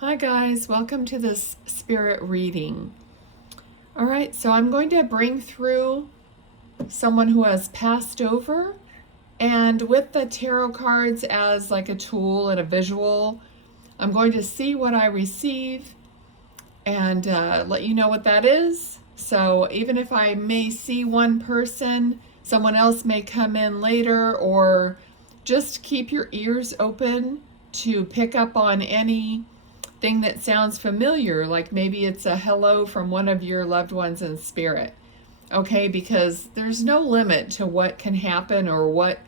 Hi guys, welcome to this spirit reading. All right, so I'm going to bring through someone who has passed over, and with the tarot cards as like a tool and a visual, I'm going to see what I receive and let you know what that is. So even if I may see one person, someone else may come in later, or just keep your ears open to pick up on any thing that sounds familiar, like maybe it's a hello from one of your loved ones in spirit. Okay, because there's no limit to what can happen or what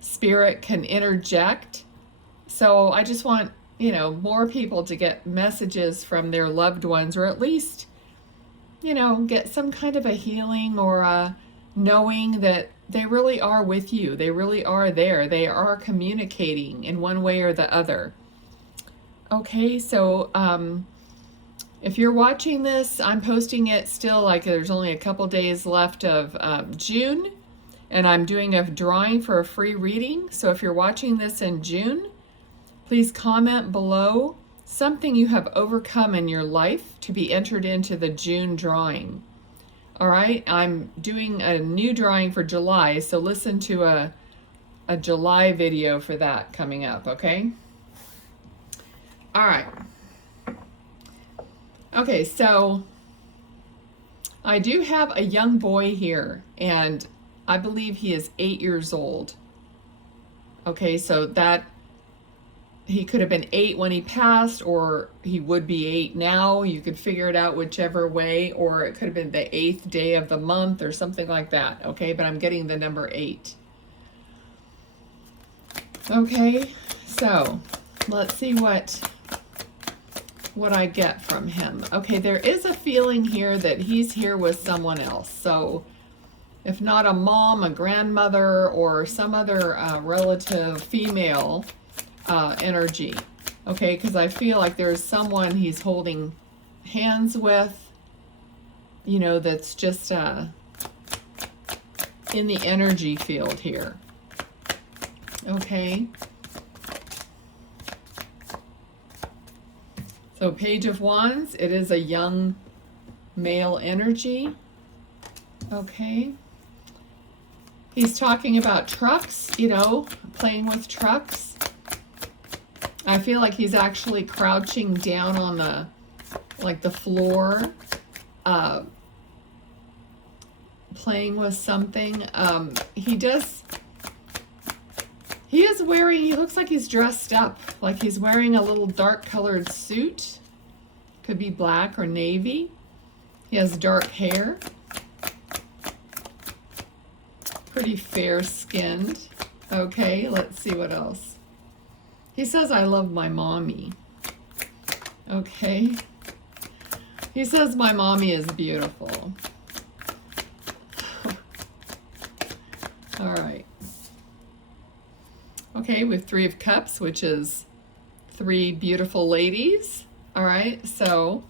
spirit can interject. So I just want, more people to get messages from their loved ones, or at least, get some kind of a healing or a knowing that they really are with you. They really are there. They are communicating in one way or the other. Okay, so if you're watching this, I'm posting it still, like there's only a couple days left of June, and I'm doing a drawing for a free reading. So if you're watching this in June, please comment below something you have overcome in your life to be entered into the June drawing. All right, I'm doing a new drawing for July, so listen to a July video for that coming up, okay? All right. Okay, so I do have a young boy here, and I believe he is 8 years old. Okay, so that he could have been 8 when he passed, or he would be 8 now. You could figure it out whichever way, or it could have been the 8th day of the month or something like that. Okay, but I'm getting the number 8. Okay, so let's see what I get from him. Okay, there is a feeling here that he's here with someone else. So if not a mom, a grandmother, or some other relative female energy. Okay, because I feel like there's someone he's holding hands with, that's just in the energy field here. Okay. So Page of Wands, it is a young male energy. Okay. He's talking about trucks, playing with trucks. I feel like he's actually crouching down on the floor, playing with something. He looks like he's dressed up, like he's wearing a little dark colored suit. Could be black or navy. He has dark hair. Pretty fair skinned. Okay, let's see what else. He says, I love my mommy. Okay. He says, my mommy is beautiful. All right. Okay, we have 3 of Cups, which is 3 beautiful ladies. All right, so.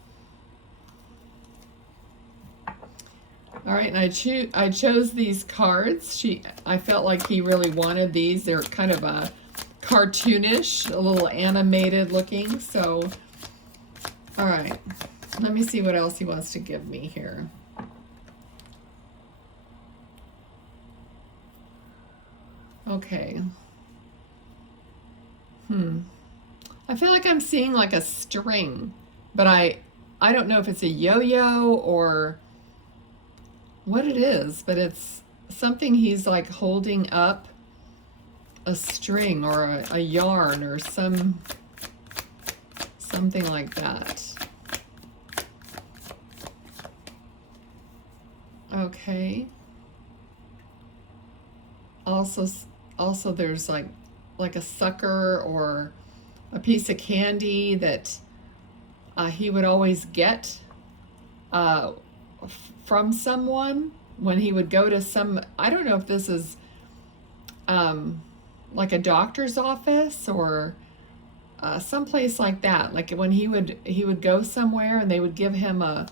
All right, and I chose these cards. I felt like he really wanted these. They're kind of a cartoonish, a little animated looking. So, all right, let me see what else he wants to give me here. Okay. I feel like I'm seeing like a string, but I don't know if it's a yo-yo or what it is, but it's something he's like holding up, a string or a yarn or something like that. Okay. Also there's like a sucker or a piece of candy that he would always get from someone when he would go to some, I don't know if this is like a doctor's office or someplace like that. Like when he would go somewhere and they would give him a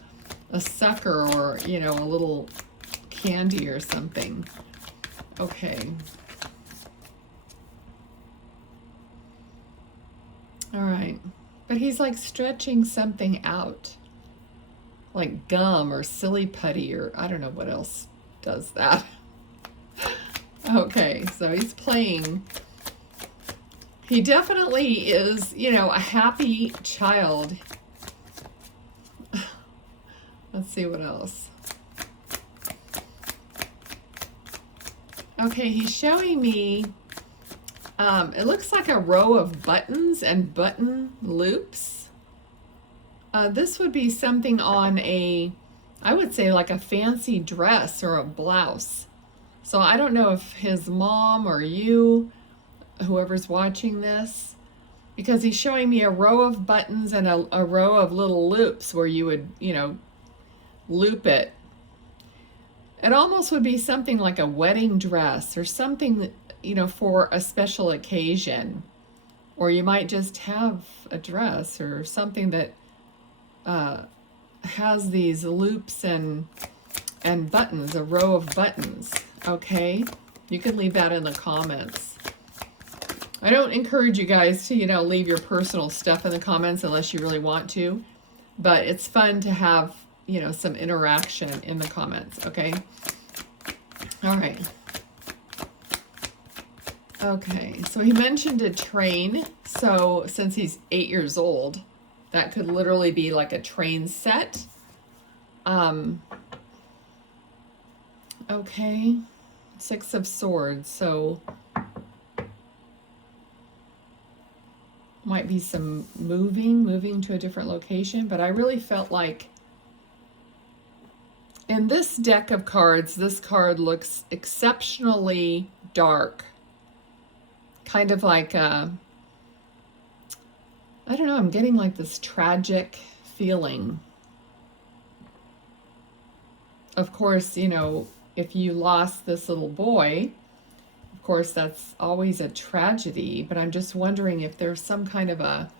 sucker or, a little candy or something. Okay. All right. But he's like stretching something out, like gum or silly putty, or I don't know what else does that. Okay, so he's playing. He definitely is, you know, a happy child. Let's see what else. Okay, he's showing me, it looks like a row of buttons and button loops. This would be something on a, I would say like a fancy dress or a blouse. So I don't know if his mom or you, whoever's watching this, because he's showing me a row of buttons and a row of little loops where you would, you know, loop it. It almost would be something like a wedding dress or something that, you know, for a special occasion. Or you might just have a dress or something that has these loops and buttons, a row of buttons. Okay, you can leave that in the comments. I don't encourage you guys to, you know, leave your personal stuff in the comments unless you really want to, but it's fun to have, you know, some interaction in the comments. Okay. All right. Okay, so he mentioned a train. So since he's 8 years old, that could literally be like a train set. Okay, 6 of Swords. So might be some moving to a different location, but I really felt like in this deck of cards, this card looks exceptionally dark. Kind of like, I don't know, I'm getting like this tragic feeling. Of course, you know, if you lost this little boy, of course, that's always a tragedy, but I'm just wondering if there's some kind of a,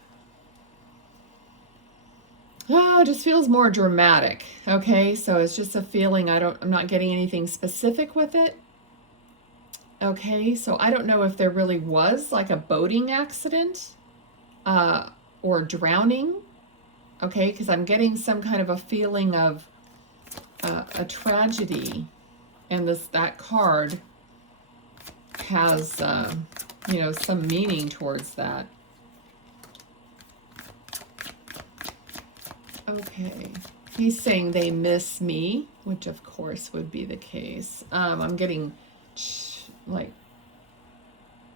oh, it just feels more dramatic. Okay, so it's just a feeling. I'm not getting anything specific with it. Okay, so I don't know if there really was like a boating accident or drowning. Okay, because I'm getting some kind of a feeling of a tragedy, and that card has you know, some meaning towards that. Okay, he's saying they miss me, which of course would be the case. I'm getting like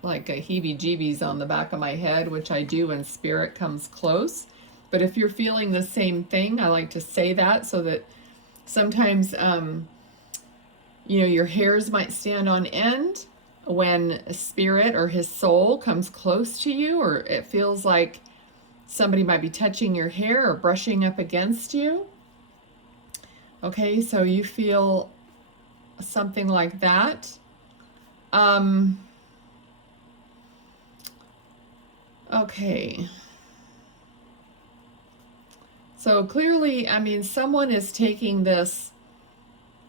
a heebie-jeebies on the back of my head, which I do when spirit comes close. But if you're feeling the same thing, I like to say that so that sometimes you know, your hairs might stand on end when a spirit or his soul comes close to you, or it feels like somebody might be touching your hair or brushing up against you. Okay, so you feel something like that. Okay. So clearly, I mean, someone is taking this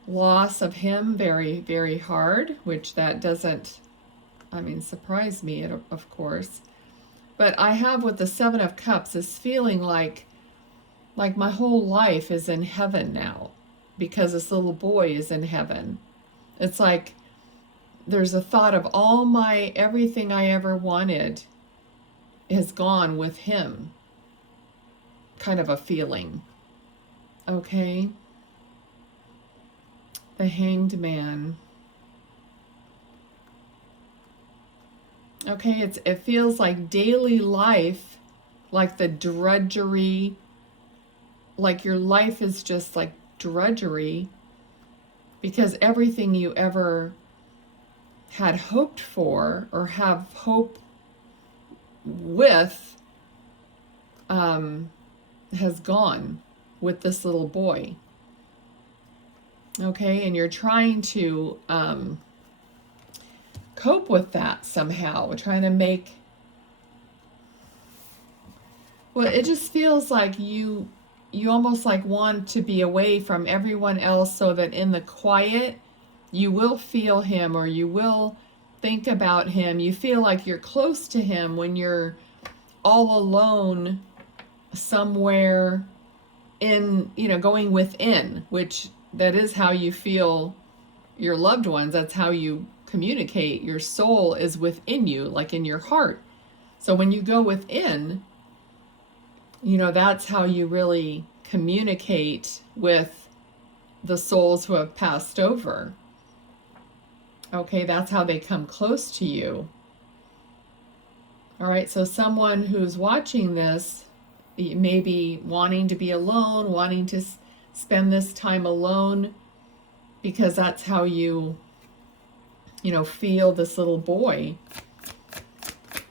loss of him very, very hard, which that doesn't, I mean, surprise me, of course. But I have with the 7 of Cups this feeling like my whole life is in heaven now because this little boy is in heaven. It's like there's a thought of everything I ever wanted has gone with him. Kind of a feeling. Okay. The Hanged Man. Okay, it feels like daily life, like the drudgery, like your life is just like drudgery because everything you ever had hoped for or have hope with has gone with this little boy. Okay, and you're trying to cope with that somehow. We're trying to make, well, it just feels like you almost like want to be away from everyone else so that in the quiet you will feel him or you will think about him. You feel like you're close to him when you're all alone somewhere in, going within, which that is how you feel your loved ones. That's how you communicate. Your soul is within you, like in your heart. So when you go within, that's how you really communicate with the souls who have passed over. Okay, that's how they come close to you. All right, so someone who's watching this may be wanting to be alone, wanting to spend this time alone, because that's how you feel this little boy.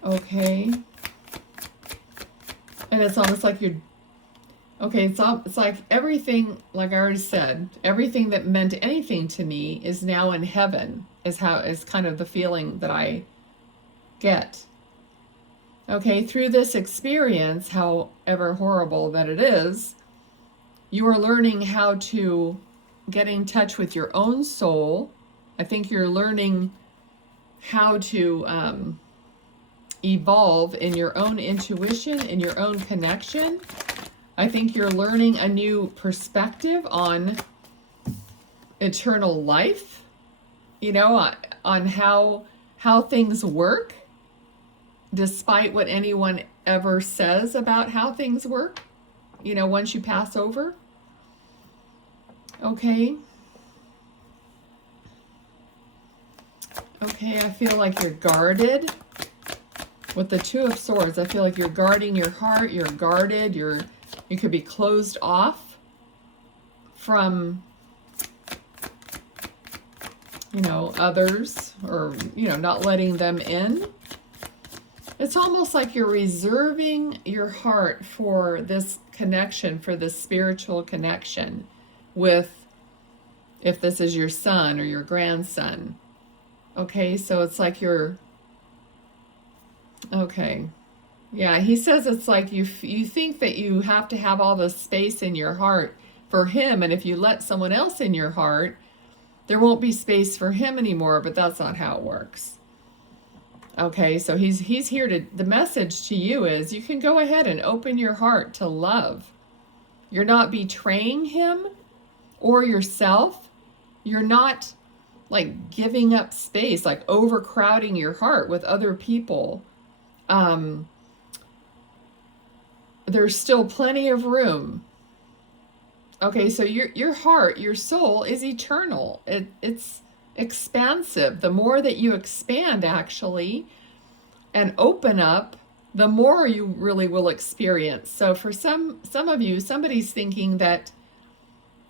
Okay. And it's almost like it's like everything, like I already said, everything that meant anything to me is now in heaven, is kind of the feeling that I get. Okay, through this experience, however horrible that it is, you are learning how to get in touch with your own soul. I think you're learning how to evolve in your own intuition, in your own connection. I think you're learning a new perspective on eternal life, on how things work, despite what anyone ever says about how things work, once you pass over. Okay. Okay, I feel like you're guarded. With the Two of Swords, I feel like you're guarding your heart, you're guarded, you could be closed off from, others, or, not letting them in. It's almost like you're reserving your heart for this connection, for this spiritual connection with, if this is your son or your grandson. Okay, so it's like you're, okay. Yeah, he says it's like you think that you have to have all this space in your heart for him, and if you let someone else in your heart, there won't be space for him anymore, but that's not how it works. Okay, so he's here to, the message to you is you can go ahead and open your heart to love. You're not betraying him or yourself. You're not like giving up space, like overcrowding your heart with other people. There's still plenty of room. Okay, so your heart, your soul is eternal. It's expansive. The more that you expand, actually, and open up, the more you really will experience. So for some of you, somebody's thinking that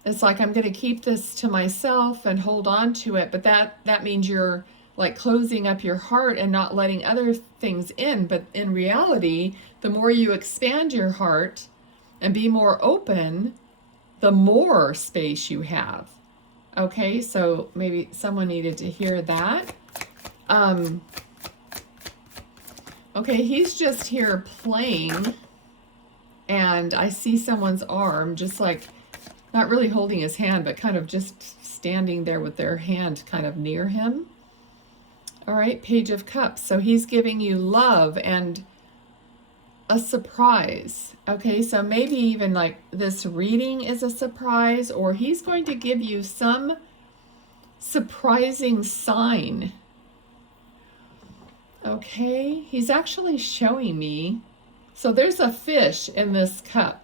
it's like, I'm going to keep this to myself and hold on to it, but that means you're like closing up your heart and not letting other things in. But in reality, the more you expand your heart and be more open, the more space you have. Okay, so maybe someone needed to hear that. Okay, he's just here playing, and I see someone's arm just like, not really holding his hand, but kind of just standing there with their hand kind of near him. All right, Page of Cups. So he's giving you love and a surprise. Okay, so maybe even like this reading is a surprise, or he's going to give you some surprising sign. Okay, he's actually showing me. So there's a fish in this cup.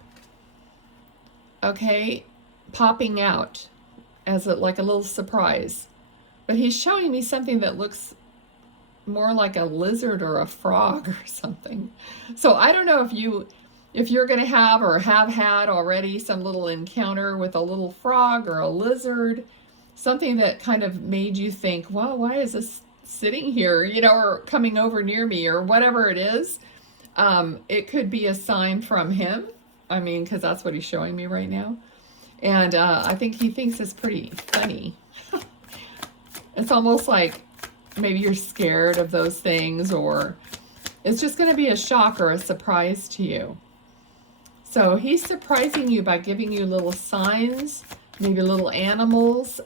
Okay, popping out as like a little surprise. But he's showing me something that looks more like a lizard or a frog or something. So I don't know if you're going to have or have had already some little encounter with a little frog or a lizard, something that kind of made you think, well, why is this sitting here, or coming over near me, or whatever it is. It could be a sign from him. I mean, because that's what he's showing me right now. And I think he thinks it's pretty funny. It's almost like maybe you're scared of those things, or it's just going to be a shock or a surprise to you. So he's surprising you by giving you little signs, maybe little animals.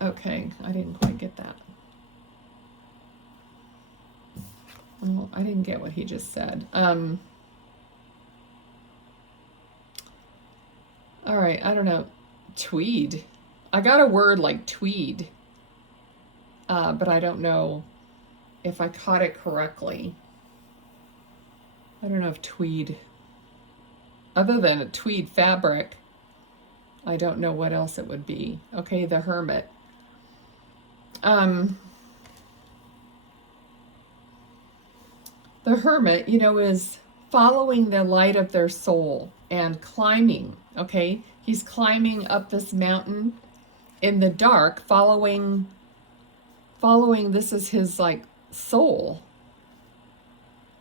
Okay, I didn't quite get that. Well, I didn't get what he just said. All right, I don't know. Tweed. I got a word like tweed, but I don't know if I caught it correctly. I don't know if tweed, other than a tweed fabric, I don't know what else it would be. Okay, the hermit. The hermit, you know, is following the light of their soul and climbing, okay? He's climbing up this mountain in the dark, following, this is his, like, soul.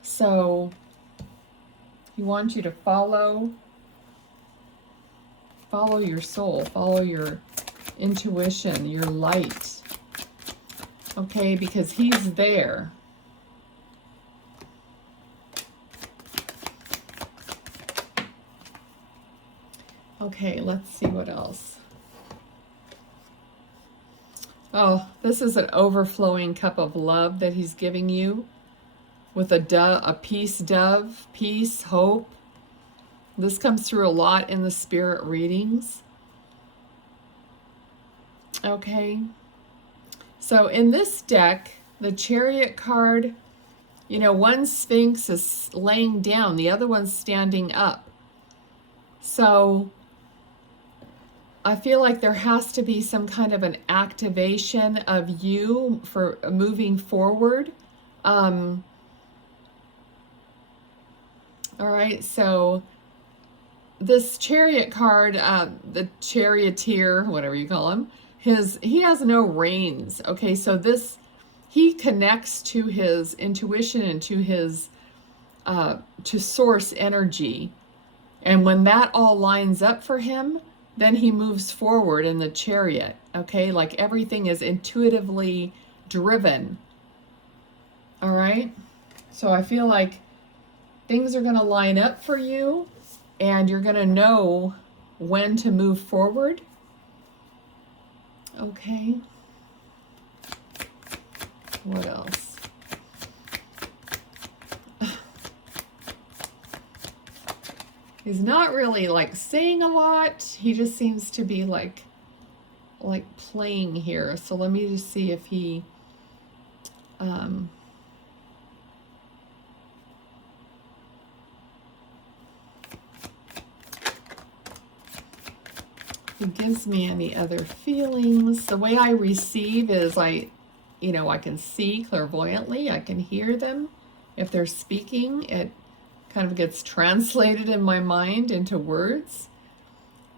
So he wants you to follow your soul, follow your intuition, your light, okay? Because he's there. Okay, let's see what else. Oh, this is an overflowing cup of love that he's giving you with a peace dove, peace, hope. This comes through a lot in the spirit readings. Okay. So in this deck, the Chariot card, you know, one Sphinx is laying down, the other one's standing up. So I feel like there has to be some kind of an activation of you for moving forward. All right, so this Chariot card, the charioteer, whatever you call him, he has no reins. Okay, so he connects to his intuition and to his to source energy, and when that all lines up for him, then he moves forward in the chariot. Okay, like everything is intuitively driven. All right, so I feel like things are going to line up for you, and you're going to know when to move forward. Okay. What else? He's not really like saying a lot. He just seems to be like playing here. So let me just see if he he gives me any other feelings. The way I receive is I can see clairvoyantly. I can hear them. If they're speaking, it kind of gets translated in my mind into words.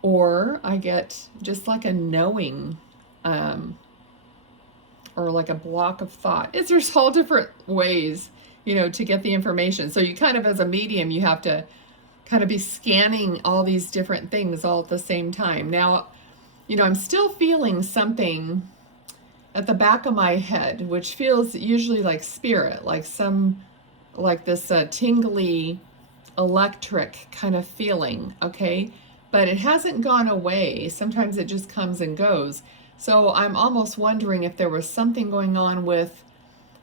Or I get just like a knowing, or like a block of thought. There's all different ways, to get the information. So you kind of, as a medium, you have to kind of be scanning all these different things all at the same time. Now, I'm still feeling something at the back of my head, which feels usually like spirit, like this tingly electric kind of feeling, okay? But it hasn't gone away. Sometimes it just comes and goes. So I'm almost wondering if there was something going on with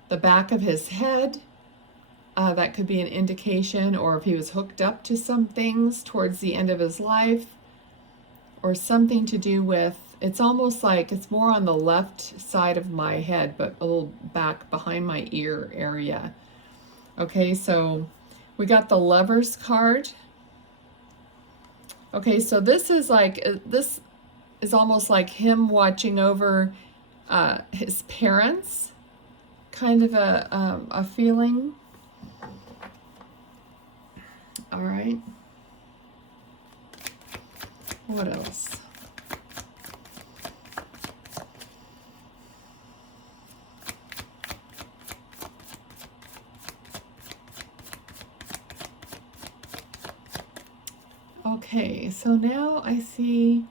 the back of his head. That could be an indication, or if he was hooked up to some things towards the end of his life, or something to do with, it's almost like it's more on the left side of my head, but a little back behind my ear area. Okay, so we got the Lover's card. Okay, so this is almost like him watching over his parents, kind of a feeling. All right. What else? Okay, so now I see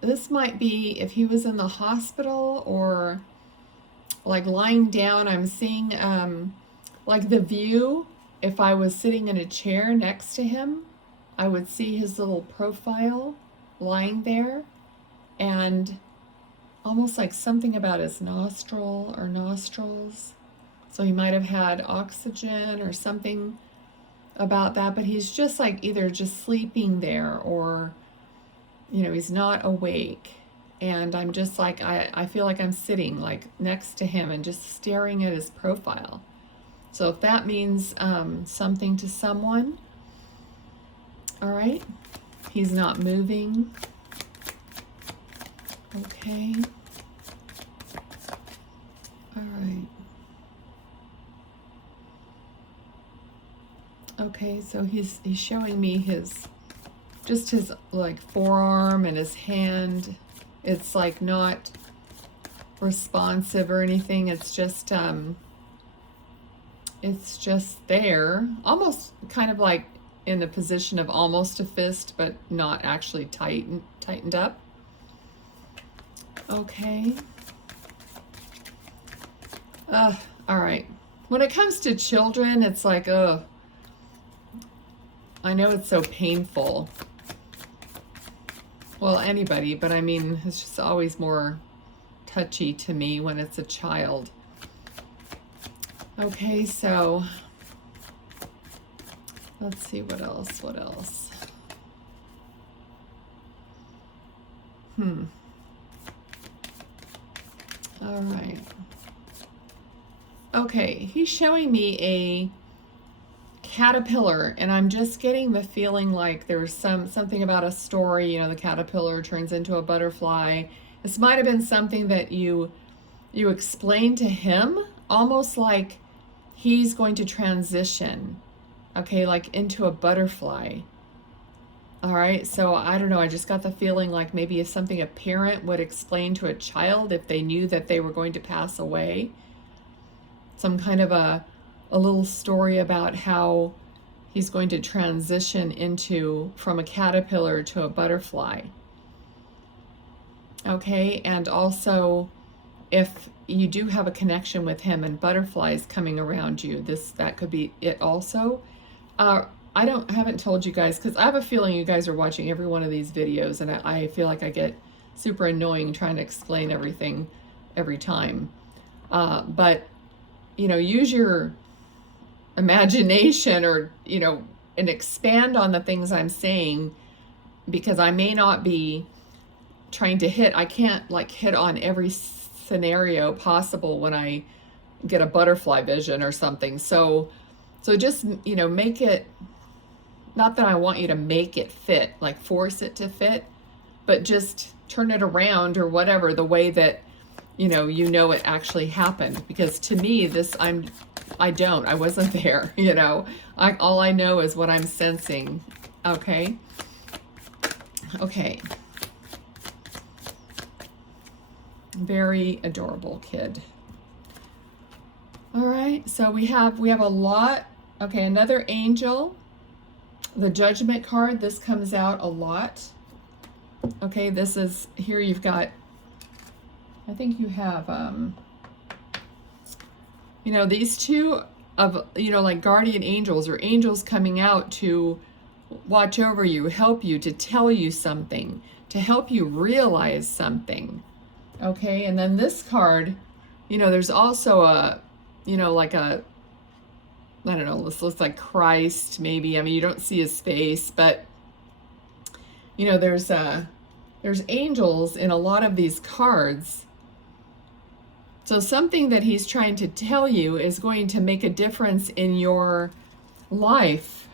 this might be if he was in the hospital or like lying down. I'm seeing like the view. If I was sitting in a chair next to him, I would see his little profile lying there, and almost like something about his nostril or nostrils. So he might have had oxygen or something about that, but he's just like either just sleeping there or, you know, he's not awake. And I'm just like, I feel like I'm sitting like next to him and just staring at his profile. So if that means something to someone, all right, he's not moving. Okay. All right. Okay, so he's showing me his like forearm and his hand. It's like not responsive or anything. It's just there, almost kind of like in the position of almost a fist, but not actually tightened up. Okay. All right. When it comes to children, it's like, I know it's so painful. Well, anybody, but I mean, it's just always more touchy to me when it's a child. Okay, so let's see what else. All right. Okay, he's showing me a caterpillar, and I'm just getting the feeling like there's something about a story, you know, the caterpillar turns into a butterfly. This might have been something that you explained to him, almost like he's going to transition, okay, like into a butterfly. All right, so I don't know, I just got the feeling like maybe if something a parent would explain to a child if they knew that they were going to pass away. Some kind of a little story about how he's going to transition from a caterpillar to a butterfly. Okay, and also if you do have a connection with him and butterflies coming around you, that could be it also. I haven't told you guys, because I have a feeling you guys are watching every one of these videos, and I feel like I get super annoying trying to explain everything every time. But, you know, use your imagination, or, you know, and expand on the things I'm saying, because I may not be trying to I can't like hit on every scenario possible when I get a butterfly vision or something. So just, you know, make it, not that I want you to make it fit, like force it to fit, but just turn it around or whatever, the way that, you know it actually happened. Because to me, I wasn't there, you know. All I know is what I'm sensing. Okay. Okay. Very adorable kid. All right, so we have a lot. Okay, another angel. The Judgment card, this comes out a lot. Okay, this is, here you've got, I think you have, you know, these two of, you know, like guardian angels or angels coming out to watch over you, help you, to tell you something, to help you realize something. Okay, and then this card, you know, there's also a, you know, like a, I don't know, this looks like Christ, maybe. I mean, you don't see his face, but, you know, there's angels in a lot of these cards. So something that he's trying to tell you is going to make a difference in your life.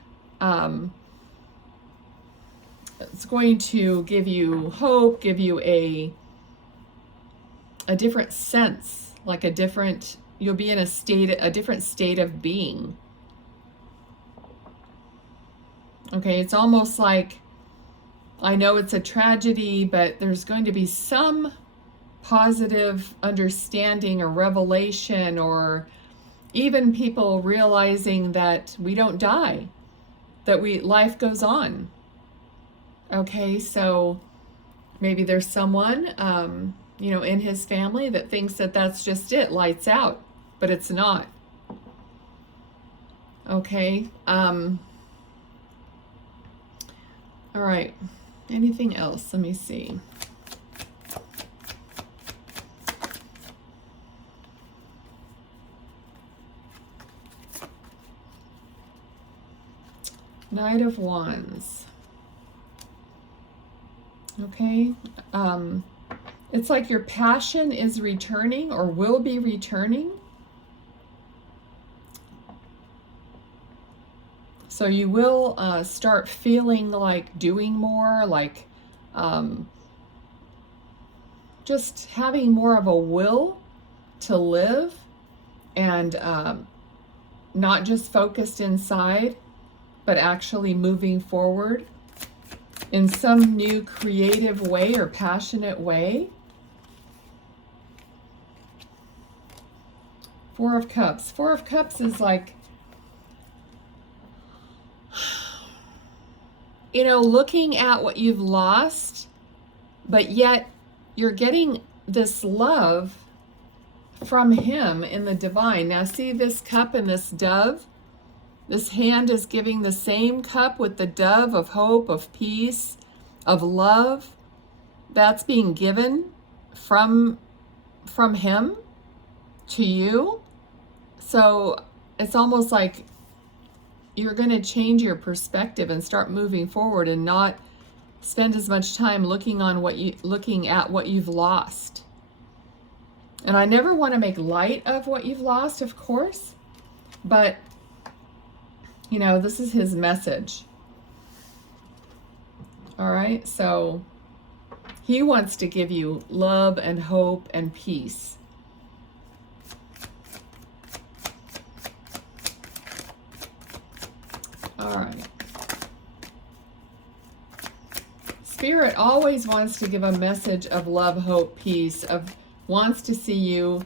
It's going to give you hope, give you a different sense, like you'll be in a different state of being. Okay, it's almost like, I know it's a tragedy, but there's going to be some positive understanding or revelation, or even people realizing that we don't die, that life goes on. Okay, so maybe there's someone, you know, in his family that thinks that that's just it, lights out, but it's not. Okay. All right. Anything else? Let me see. Knight of Wands. Okay. It's like your passion is returning or will be returning. So you will start feeling like doing more, like just having more of a will to live, and not just focused inside, but actually moving forward in some new creative way or passionate way. Four of Cups. Four of Cups is like, you know, looking at what you've lost, but yet you're getting this love from him in the divine. Now see this cup and this dove? This hand is giving the same cup with the dove of hope, of peace, of love. That's being given from him to you. So it's almost like you're going to change your perspective and start moving forward and not spend as much time looking at what you've lost. And I never want to make light of what you've lost, of course, but you know, this is his message. All right, so he wants to give you love and hope and peace. All right. Spirit always wants to give a message of love, hope, peace, wants to see you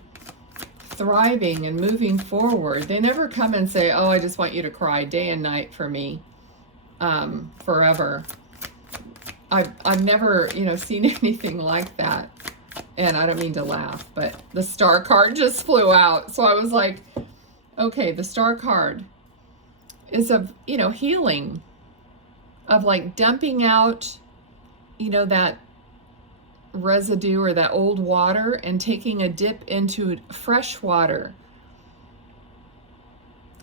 thriving and moving forward. They never come and say, oh, I just want you to cry day and night for me forever. I've never, you know, seen anything like that. And I don't mean to laugh, but the Star card just flew out. So I was like, okay, the Star card is of, you know, healing, of like dumping out, you know, that residue or that old water and taking a dip into fresh water.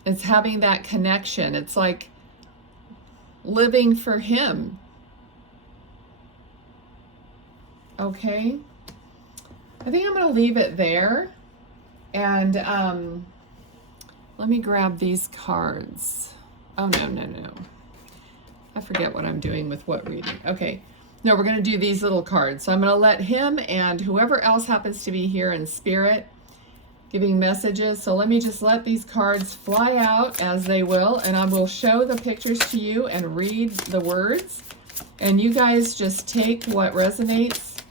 It's having that connection. It's like living for him. Okay. I think I'm going to leave it there. And let me grab these cards. Oh, no. I forget what I'm doing with what reading. Okay. No, we're going to do these little cards. So I'm going to let him and whoever else happens to be here in spirit giving messages. So let me just let these cards fly out as they will, and I will show the pictures to you and read the words. And you guys just take what resonates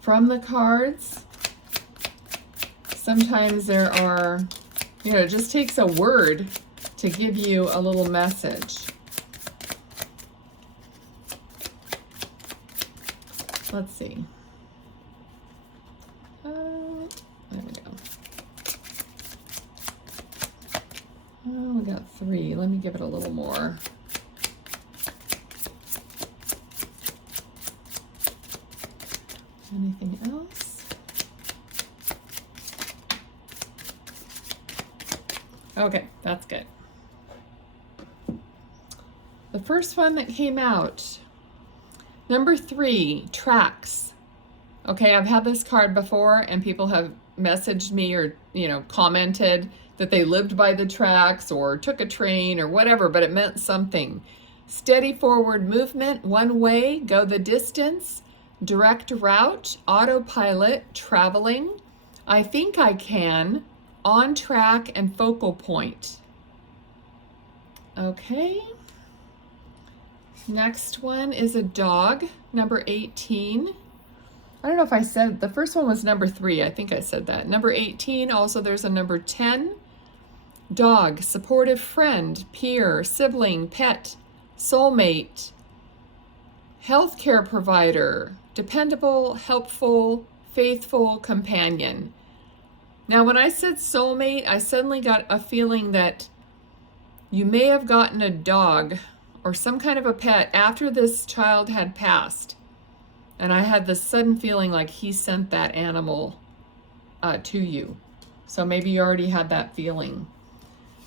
from the cards. Sometimes there are, you know, it just takes a word to give you a little message. Let's see. There we go. Oh, we got 3. Let me give it a little more. Anything else? Okay, that's good. The first one that came out, number 3, tracks. Okay, I've had this card before and people have messaged me or, you know, commented that they lived by the tracks or took a train or whatever, but it meant something. Steady forward movement, one way, go the distance, direct route, autopilot, traveling, I think I can, on track, and focal point. Okay. Next one is a dog, number 18. I don't know if I said, the first one was number 3. I think I said that. Number 18, also there's a number 10. Dog, supportive friend, peer, sibling, pet, soulmate, healthcare provider, dependable, helpful, faithful companion. Now, when I said soulmate, I suddenly got a feeling that you may have gotten a dog or some kind of a pet after this child had passed. And I had this sudden feeling like he sent that animal to you. So maybe you already had that feeling.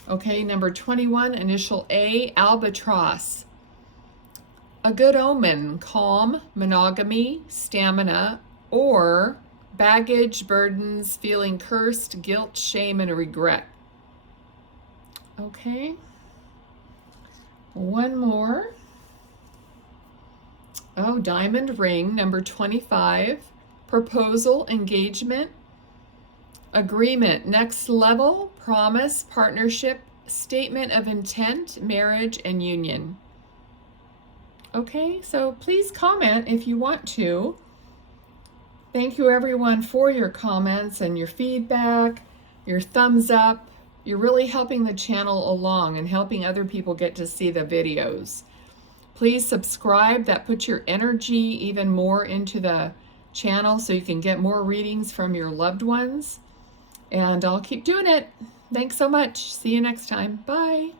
Okay, number 21, initial A, albatross. A good omen, calm, monogamy, stamina, or baggage, burdens, feeling cursed, guilt, shame, and regret. Okay. One more. Oh, diamond ring, number 25. Proposal, engagement, agreement, next level, promise, partnership, statement of intent, marriage, and union. Okay, so please comment if you want to. Thank you everyone for your comments and your feedback, your thumbs up. You're really helping the channel along and helping other people get to see the videos. Please subscribe. That puts your energy even more into the channel so you can get more readings from your loved ones. And I'll keep doing it. Thanks so much. See you next time. Bye.